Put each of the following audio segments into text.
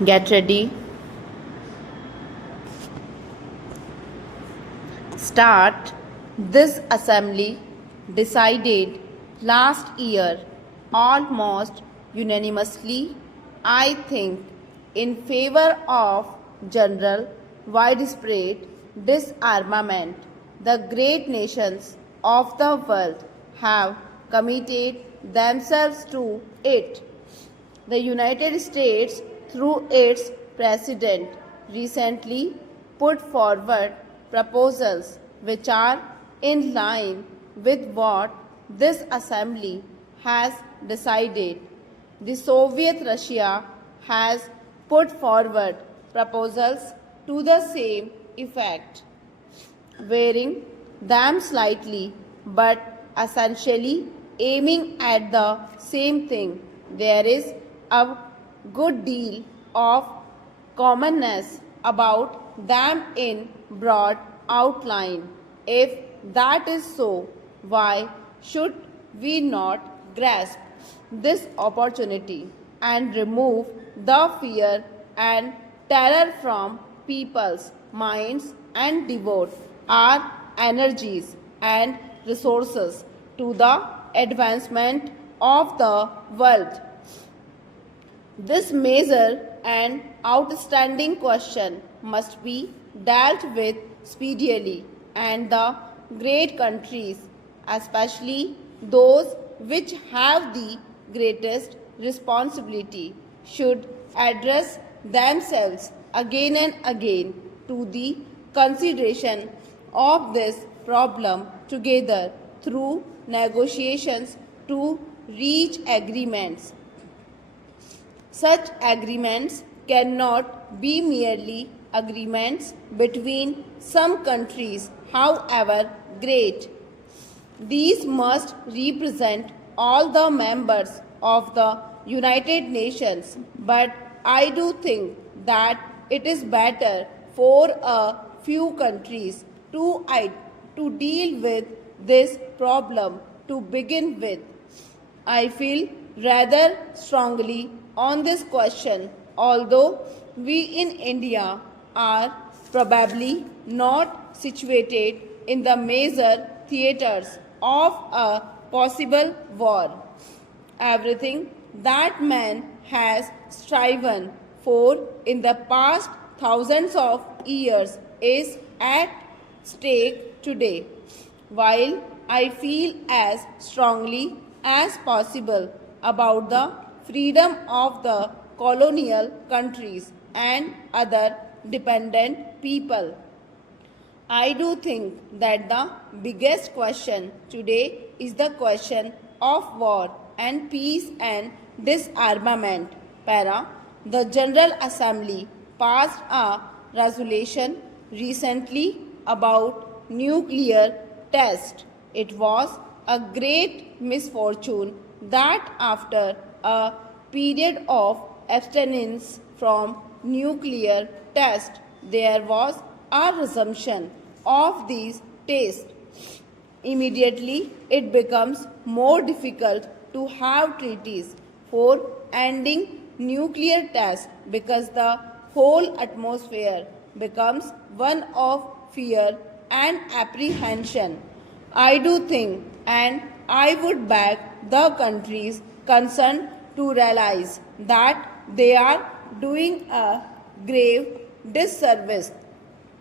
Get ready. Start. This assembly decided last year almost unanimously, I think, in favor of general widespread disarmament. The great nations of the world have committed themselves to it. The United States, through its president, recently put forward proposals which are in line with what this assembly has decided. The Soviet Russia has put forward proposals to the same effect, varying them slightly but essentially aiming at the same thing. There is a good deal of commonness about them in broad outline. If that is so, why should we not grasp this opportunity and remove the fear and terror from people's minds and devote our energies and resources to the advancement of the world? This major and outstanding question must be dealt with speedily, and the great countries, especially those which have the greatest responsibility, should address themselves again and again to the consideration of this problem together through negotiations to reach agreements. Such agreements cannot be merely agreements between some countries, however great. These must represent all the members of the United Nations, but I do think that it is better for a few countries to deal with this problem to begin with. I feel rather strongly on this question, although we in India are probably not situated in the major theatres of a possible war. Everything that man has striven for in the past thousands of years is at stake today. While I feel as strongly as possible about the freedom of the colonial countries and other dependent people, I do think that the biggest question today is the question of war and peace and disarmament. The General Assembly passed a resolution recently about nuclear test. It was a great misfortune that after a period of abstinence from nuclear test, there was a resumption of these tests. Immediately, it becomes more difficult to have treaties for ending nuclear tests because the whole atmosphere becomes one of fear and apprehension. I do think, and I would beg the countries concerned to realize that they are doing a grave disservice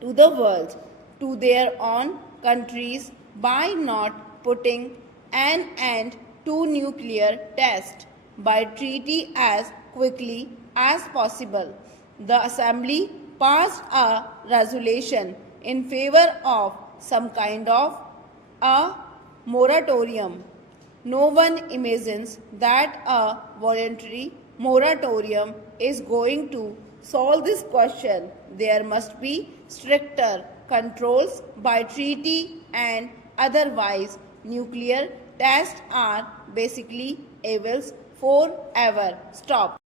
to the world, to their own countries, by not putting an end to nuclear tests by treaty as quickly as possible. The Assembly passed a resolution in favor of some kind of a moratorium. No one imagines that a voluntary moratorium is going to solve this question. There must be stricter controls by treaty, and otherwise nuclear tests are basically evils forever. Stop.